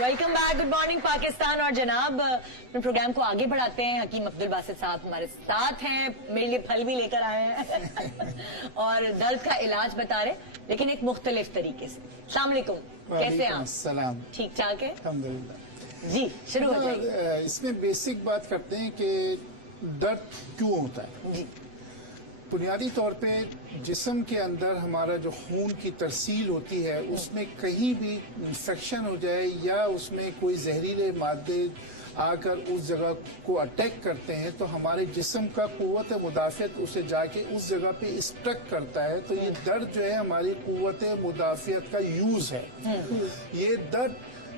Welcome back, good morning Pakistan. और जनाब programme को आगे बढ़ाते हैं। हकीम अब्दुल बासित साहब हमारे साथ हैं, मेरे लिए फल भी लेकर आए हैं और दर्द का इलाज बता रहे, लेकिन एक मुख्तलिफ तरीके से। अस्सलाम वालेकुम, कैसे हैं आप? सलाम, ठीक ठाक है अल्हम्दुलिल्लाह जी। शुरू हो जाइए। इसमें बेसिक बात करते हैं कि दर्द क्यों होता है। जी बुनियादी तौर पे जिस्म के अंदर हमारा जो खून की तरसील होती है उसमें कहीं भी इंफेक्शन हो जाए या उसमें कोई जहरीले मादे आकर उस जगह को अटैक करते हैं तो हमारे जिस्म का कुव्वत मुदाफ़ियत उसे जाके उस जगह पे स्ट्रक करता है। तो ये दर्द जो है हमारी कुव्वत मुदाफ़ियत का यूज है। ये दर्द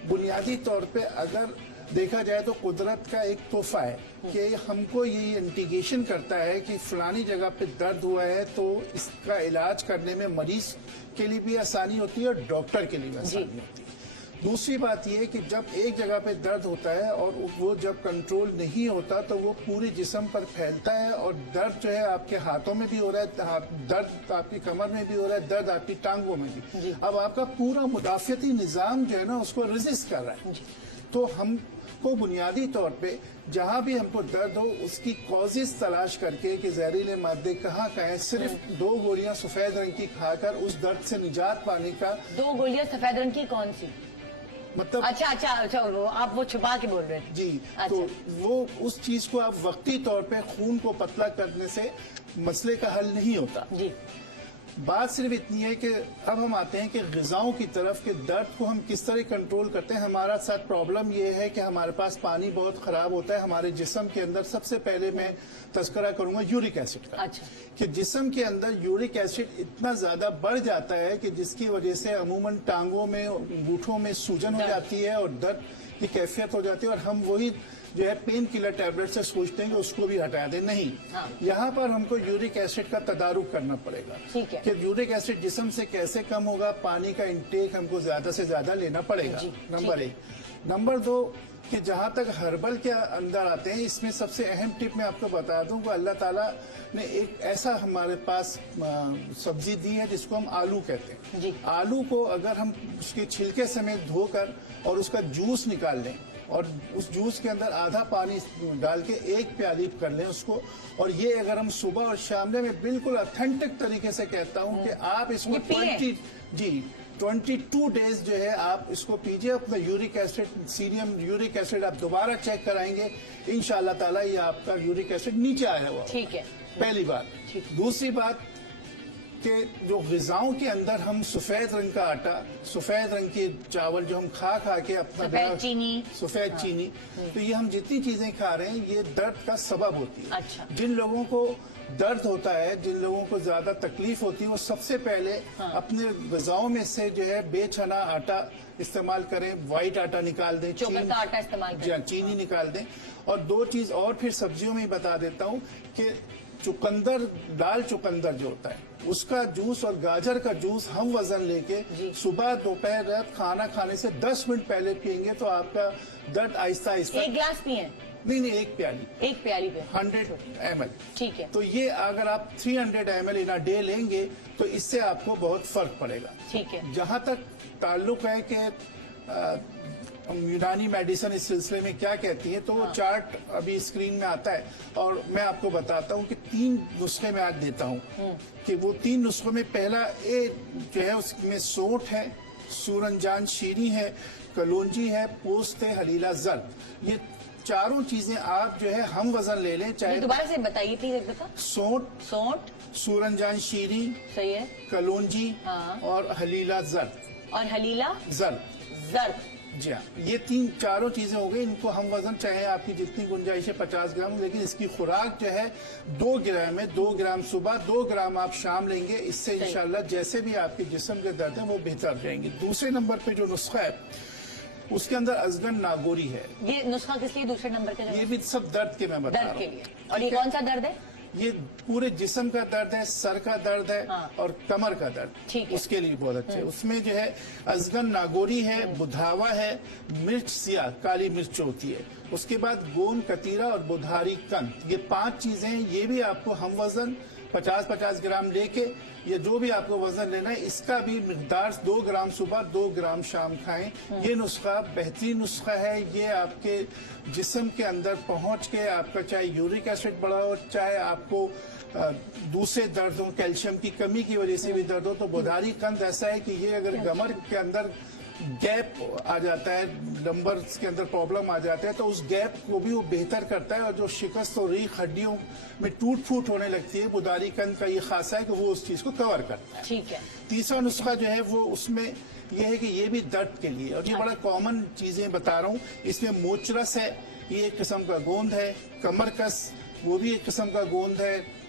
बुनियादी तौर पे अगर देखा जाए तो कुदरत का एक तोहफा है कि हमको ये इंडिकेशन करता है कि फलानी जगह पे दर्द हुआ है, तो इसका इलाज करने में मरीज के लिए भी आसानी होती है और डॉक्टर के लिए भी आसानी होती है। दूसरी बात ये है कि जब एक जगह पे दर्द होता है और वो जब कंट्रोल नहीं होता तो वो पूरे जिस्म पर फैलता है और दर्द जो है आपके हाथों में भी हो रहा है, दर्द आपकी कमर में भी हो रहा है, दर्द आपकी टांगों में भी। अब आपका पूरा मुदाफ़ियती निज़ाम जो है ना उसको रेजिस्ट कर रहा है। तो हमको बुनियादी तौर पे जहाँ भी हमको दर्द हो उसकी कॉजेज तलाश करके कि जहरीले मादे कहाँ हैं, सिर्फ 2 गोलियां सफेद रंग की खाकर उस दर्द से निजात पाने का। 2 गोलियां सफेद रंग की कौन सी? मतलब अच्छा वो आप वो छुपा के बोल रहे हैं जी। अच्छा। तो वो उस चीज को आप वक्ती तौर पे खून को पतला करने से मसले का हल नहीं होता जी। बात सिर्फ इतनी है कि अब हम आते हैं कि ग़िज़ाओं की तरफ के दर्द को हम किस तरह कंट्रोल करते हैं। हमारा साथ प्रॉब्लम ये है कि हमारे पास पानी बहुत खराब होता है हमारे जिस्म के अंदर। सबसे पहले मैं तज़किरा करूंगा यूरिक एसिड का। अच्छा। कि जिस्म के अंदर यूरिक एसिड इतना ज्यादा बढ़ जाता है कि जिसकी वजह से अमूमन टांगों में अंगूठों में सूजन हो जाती है और दर्द की कैफियत हो जाती है और हम वही जो है पेन किलर टैबलेट से सोचते हैं कि उसको भी हटा दें। नहीं, यहाँ पर हमको यूरिक एसिड का तदारुक करना पड़ेगा। ठीक है। कि यूरिक एसिड जिस्म से कैसे कम होगा, पानी का इंटेक हमको ज्यादा से ज्यादा लेना पड़ेगा। नंबर 1। नंबर 2 कि जहाँ तक हर्बल के अंदर आते हैं, इसमें सबसे अहम टिप मैं आपको बता दूं कि अल्लाह ताला ने एक ऐसा हमारे पास सब्जी दी है जिसको हम आलू कहते हैं जी। आलू को अगर हम उसके छिलके समेत धोकर और उसका जूस निकाल लें और उस जूस के अंदर आधा पानी डाल के 1 प्याली कर लें उसको, और ये अगर हम सुबह और शाम में बिल्कुल ऑथेंटिक तरीके से कहता हूँ कि आप इसको 22 डेज जो है आप इसको पीजिए। अपना uric acid, serum uric acid आप दोबारा चेक कराएंगे, इंशाअल्लाह ताला ये आपका यूरिक एसिड नीचे आया हुआ। ठीक है, पहली बात। दूसरी बात कि जो ग़िज़ाओं के अंदर हम सफेद रंग का आटा, सफेद रंग के चावल जो हम खा के अपना सफेद चीनी, तो ये हम जितनी चीजें खा रहे हैं ये दर्द का सबब होती है। अच्छा। जिन लोगों को दर्द होता है, जिन लोगों को ज्यादा तकलीफ होती है, वो सबसे पहले अपने ग़िज़ाओं में से जो है बेचना आटा इस्तेमाल करें, व्हाइट आटा निकाल दें, चोकर का आटा इस्तेमाल करें, चीनी निकाल दें। और 2 चीज और फिर सब्जियों में बता देता हूँ कि चुकंदर, लाल चुकंदर जो होता है उसका जूस और गाजर का जूस हम वजन लेके सुबह दोपहर रात खाना खाने से 10 मिनट पहले पियेंगे तो आपका दर्द आहिस्ता आहिस्ता। 1 गिलास पिए? नहीं, 1 प्याली। 1 प्याली पे 100 ml। ठीक है। तो ये अगर आप 300 ml इन अ डे लेंगे तो इससे आपको बहुत फर्क पड़ेगा। ठीक है। जहां तक ताल्लुक है कि यूनानी मेडिसिन इस सिलसिले में क्या कहती है, तो वो चार्ट अभी स्क्रीन में आता है और मैं आपको बताता हूँ कि 3 नुस्खे में आज देता हूँ कि वो 3 नुस्खों में पहला जो है उसमें सोंठ है, सूरंजान शीरी है, कलौंजी है, पोस्त है, हलीला जर्द। ये चारों चीजें आप जो है हम वजन ले लें। चाहे दोबारा से बताइए प्लीज एक दफा। सोंठ, सूरंजान शीरी, सही है, कलौंजी और हलीला जर्द। और हलीला जर्द जी हाँ, ये 4 चीजें हो गई। इनको हम वजन चाहे आपकी जितनी गुंजाइश है 50 ग्राम, लेकिन इसकी खुराक जो है 2 ग्राम है। 2 ग्राम सुबह, 2 ग्राम आप शाम लेंगे। इससे इंशाल्लाह जैसे भी आपके जिस्म के दर्द है वो बेहतर रहेंगे। दूसरे नंबर पे जो नुस्खा है उसके अंदर अजगन नागोरी है। ये नुस्खा किस लिए दूसरे नंबर पे? ये भी सब दर्द के मैं बता रहा हूँ। दर्द के लिए। और ये कौन सा दर्द है? ये पूरे जिस्म का दर्द है, सर का दर्द है और कमर का दर्द। ठीक है। उसके लिए बहुत अच्छे। उसमें जो है अजगन नागोरी है, बुधावा है, मिर्च सिया, काली मिर्च होती है, उसके बाद गोंद कतीरा और बुधारी कंद। ये 5 चीजें, ये भी आपको हम वजन 50-50 ग्राम लेके या जो भी आपको वजन लेना है इसका भी मिकदार 2 ग्राम सुबह 2 ग्राम शाम खाएं। ये नुस्खा बेहतरीन नुस्खा है। ये आपके जिस्म के अंदर पहुंच के आपका चाहे यूरिक एसिड बढ़ा हो, चाहे आपको दूसरे दर्द हो, कैल्शियम की कमी की वजह से भी दर्द हो, तो बुधारी कंद ऐसा है कि ये अगर कमर के अंदर गैप आ जाता है, लंबर्स के अंदर प्रॉब्लम आ जाता है, तो उस गैप को भी वो बेहतर करता है। और जो शिकस्त हो रही हड्डियों में टूट फूट होने लगती है, बुधारी कंद का ये खासा है कि वो उस चीज को कवर करता है। ठीक है। तीसरा नुस्खा जो है वो उसमें ये है कि ये भी दर्द के लिए, और ये बड़ा कॉमन चीजें बता रहा हूँ। इसमें मोचरस है, ये एक किस्म का गोंद है। कमरकस, वो भी एक किस्म का गोंद है।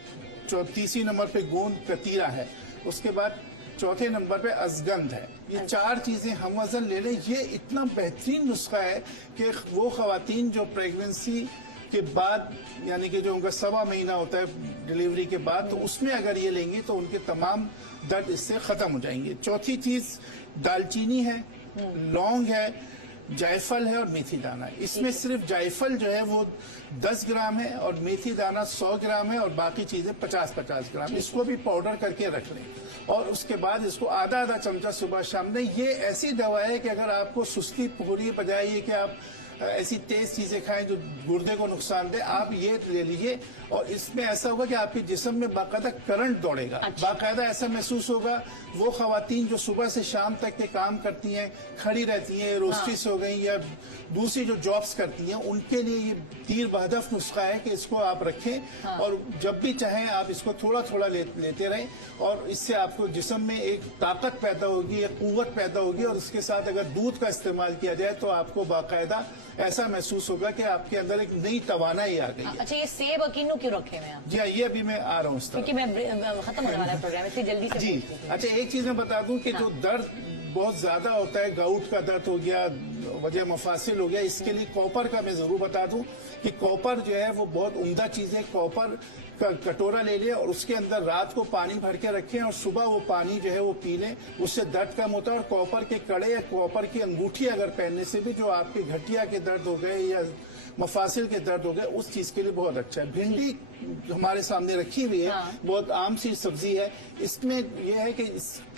तीसरी नंबर पे गोंद कतीरा है। उसके बाद चौथे नंबर पे अजगंध है। ये 4 चीजें हम वजन ले लें। ये इतना बेहतरीन नुस्खा है कि वो खवातीन जो प्रेगनेंसी के बाद, यानी कि जो उनका 1.25 महीना होता है डिलीवरी के बाद, तो उसमें अगर ये लेंगी तो उनके तमाम दर्द इससे खत्म हो जाएंगे। चौथी चीज दालचीनी है, लौंग है, जायफल है और मेथी दाना है। इसमें सिर्फ जायफल जो है वो 10 ग्राम है और मेथी दाना 100 ग्राम है और बाकी चीजें 50-50 ग्राम। इसको भी पाउडर करके रख लें और उसके बाद इसको आधा चमचा सुबह शाम में। ये ऐसी दवा है कि अगर आपको सुस्ती हो रही है, बजाय ये कि आप ऐसी तेज चीजें खाएं जो गुर्दे को नुकसान दे, आप ये ले लीजिए और इसमें ऐसा होगा कि आपके जिस्म में बाकायदा करंट दौड़ेगा। अच्छा। बाकायदा ऐसा महसूस होगा। वो खवातीन जो सुबह से शाम तक के काम करती हैं, खड़ी रहती हैं, रोस्ट्रीज हो गई या दूसरी जो जॉब्स करती हैं, उनके लिए ये तीर बहदफ नुस्खा है कि इसको आप रखें और जब भी चाहें आप इसको थोड़ा थोड़ा लेते रहें और इससे आपको जिस्म में एक ताकत पैदा होगी, एक कुव्वत पैदा होगी। और इसके साथ अगर दूध का इस्तेमाल किया जाए तो आपको बाकायदा ऐसा महसूस होगा कि आपके अंदर एक नई तवानाई आ गई है। अच्छा, ये सेब और किन्नू क्यों रखे हुए हैं आप? जी हाँ, ये अभी मैं आ रहा हूँ इस तरफ। क्योंकि मैं खत्म होने वाला है प्रोग्राम, इसलिए जल्दी से जी पूछती हूँ। अच्छा, एक चीज मैं बता दूं कि जो दर्द बहुत ज्यादा होता है, गाउट का दर्द हो गया, वजह मफासिल हो गया, इसके लिए कॉपर का मैं जरूर बता दूं कि कॉपर जो है वो बहुत उम्दा चीज है। कॉपर का कटोरा ले लें और उसके अंदर रात को पानी भर के रखें और सुबह वो पानी जो है वो पी लें, उससे दर्द कम होता है। और कॉपर के कड़े या कॉपर की अंगूठी अगर पहनने से भी जो आपके घटिया के दर्द हो गए या मफासिल के दर्द हो गए, उस चीज के लिए बहुत अच्छा है। भिंडी हमारे सामने रखी हुई है, बहुत आम सी सब्जी है। इसमें यह है कि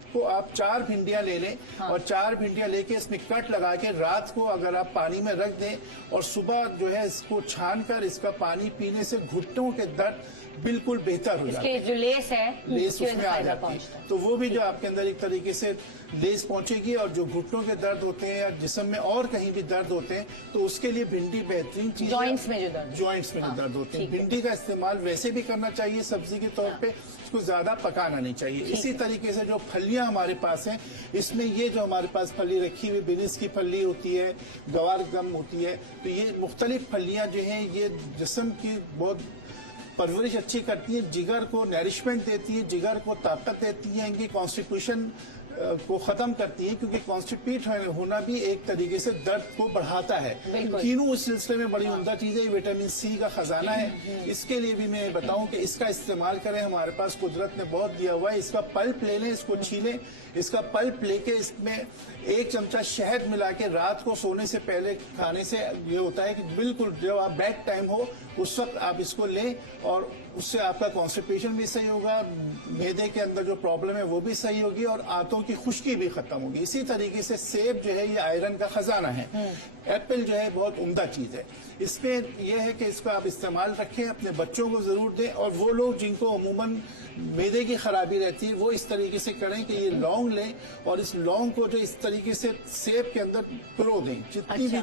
को आप 4 भिंडियां ले लें और 4 भिंडियां लेके इसमें कट लगा के रात को अगर आप पानी में रख दें और सुबह जो है इसको छानकर इसका पानी पीने से घुटनों के दर्द बिल्कुल बेहतर हो जाता है। इसके जो लेस है लेस उसमें आ जाती है, तो वो भी जो आपके अंदर एक तरीके से लेस पहुंचेगी। और जो घुटनों के दर्द होते हैं या जिस्म में और कहीं भी दर्द होते हैं तो उसके लिए भिंडी बेहतरीन चीज है। जॉइंट्स में जो दर्द, जॉइंट्स में जो दर्द होते हैं, भिंडी का इस्तेमाल वैसे भी करना चाहिए सब्जी के तौर पे, इसको ज्यादा पकाना नहीं चाहिए। इसी तरीके से जो फलियां हमारे पास हैं, इसमें ये जो हमारे पास फली रखी हुई बिनिस की फली होती है, गवार गम होती है, तो ये मुख्तलिफ फलियां जो हैं ये जिस्म की बहुत परवरिश अच्छी करती है, जिगर को नरिशमेंट देती है, जिगर को ताकत देती है, इनकी कॉन्स्टिट्यूशन को खत्म करती है, क्योंकि कॉन्स्टिपेट होना भी एक तरीके से दर्द को बढ़ाता है। कीनू उस सिलसिले में बड़ी उम्दा चीज है, विटामिन सी का खजाना है। इसके लिए भी मैं बताऊं कि इसका इस्तेमाल करें, हमारे पास कुदरत ने बहुत दिया हुआ है। इसका पल्प ले लें, इसको छीलें, इसका पल्प लेके इसमें 1 चमचा शहद मिला के रात को सोने से पहले खाने से ये होता है कि बिल्कुल जब आप बेड टाइम हो उस वक्त आप इसको लें और उससे आपका कॉन्स्टिपेशन भी सही होगा, मैदे के अंदर जो प्रॉब्लम है वो भी सही होगी और आंतों की खुश्की भी खत्म होगी। इसी तरीके से सेब जो है ये आयरन का खजाना है। एप्पल जो है बहुत उम्दा चीज है। इसमें यह है कि इसको आप इस्तेमाल रखें, अपने बच्चों को जरूर दें। और वो लोग जिनको अमूमन मैदे की खराबी रहती है वो इस तरीके से करें कि ये लौंग लें और इस लौंग को जो इस तरीके से सेब के अंदर पिरो दें। जितनी भी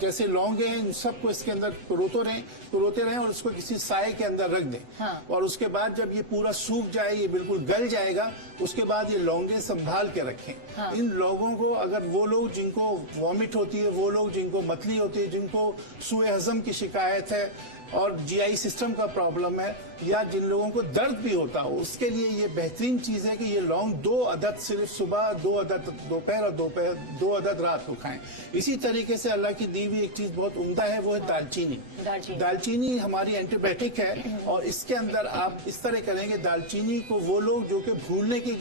जैसे लौंगे हैं इन सबको इसके अंदर पिरोते रहें और उसको किसी साए के अंदर रख दें। और उसके बाद जब ये पूरा सूख जाए, ये बिल्कुल गल जाएगा, उसके बाद ये लौंगे संभाल के रखें। इन लोगों को, अगर वो लोग जिनको वॉमिट होती है, वो लोग जिनको मतली होती है, जिनको सूए हजम की शिकायत है और जीआई सिस्टम का प्रॉब्लम है, या जिन लोगों को दर्द भी होता हो, उसके लिए ये बेहतरीन चीज है कि ये लौंग 2 अदद सिर्फ सुबह, 2 अदद दोपहर और 2 अदद रात को खाएं। इसी तरीके से अल्लाह की दी हुई एक चीज बहुत उम्दा है, वो है दालचीनी। दालचीनी हमारी एंटीबायोटिक है और इसके अंदर आप इस तरह करेंगे, दालचीनी को वो लोग जो कि भूलने की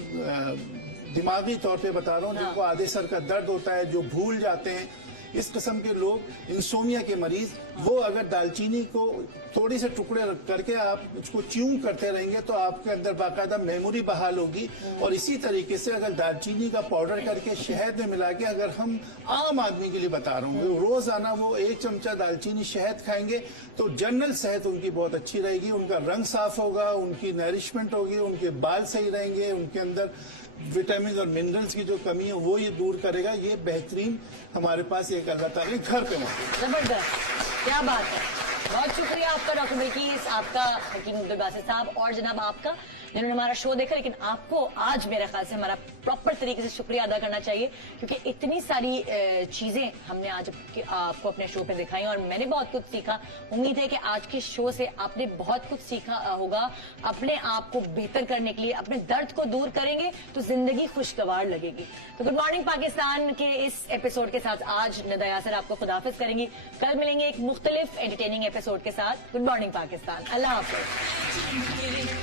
दिमागी तौर पे बता रहा हूँ, जिनको आधे सर का दर्द होता है, जो भूल जाते हैं, इस किस्म के लोग, इंसोमिया के मरीज, वो अगर दालचीनी को थोड़ी से टुकड़े करके आप उसको च्यूं करते रहेंगे तो आपके अंदर बाकायदा मेमोरी बहाल होगी। और इसी तरीके से अगर दालचीनी का पाउडर करके शहद में मिला के, अगर हम आम आदमी के लिए बता रहा हूँ, रोजाना वो 1 चमचा दालचीनी शहद खाएंगे तो जनरल सेहत उनकी बहुत अच्छी रहेगी, उनका रंग साफ होगा, उनकी नरिशमेंट होगी, उनके बाल सही रहेंगे, उनके अंदर विटामिन और मिनरल्स की जो कमी है वो ये दूर करेगा। ये बेहतरीन हमारे पास एक अल्लाह ताला ने घर पे मौजूद। जबरदस्त, क्या बात है। बहुत शुक्रिया आपका डॉक्टर बिल्किस, आपका हकीम अब्दुल बासित साहब, और जनाब आपका जिन्होंने हमारा शो देखा। लेकिन आपको आज मेरे ख्याल से हमारा प्रॉपर तरीके से शुक्रिया अदा करना चाहिए, क्योंकि इतनी सारी चीजें हमने आज आपको अपने शो पे दिखाई और मैंने बहुत कुछ सीखा। उम्मीद है कि आज के शो से आपने बहुत कुछ सीखा होगा। अपने आप को बेहतर करने के लिए अपने दर्द को दूर करेंगे तो जिंदगी खुशगवार लगेगी। तो गुड मॉर्निंग पाकिस्तान के इस एपिसोड के साथ आज निदा यासर आपको खुदाफिज करेंगी। कल मिलेंगे एक मुख्तलिफ एंटरटेनिंग एपिसोड के साथ। गुड मॉर्निंग पाकिस्तान, अल्लाह हाफिज।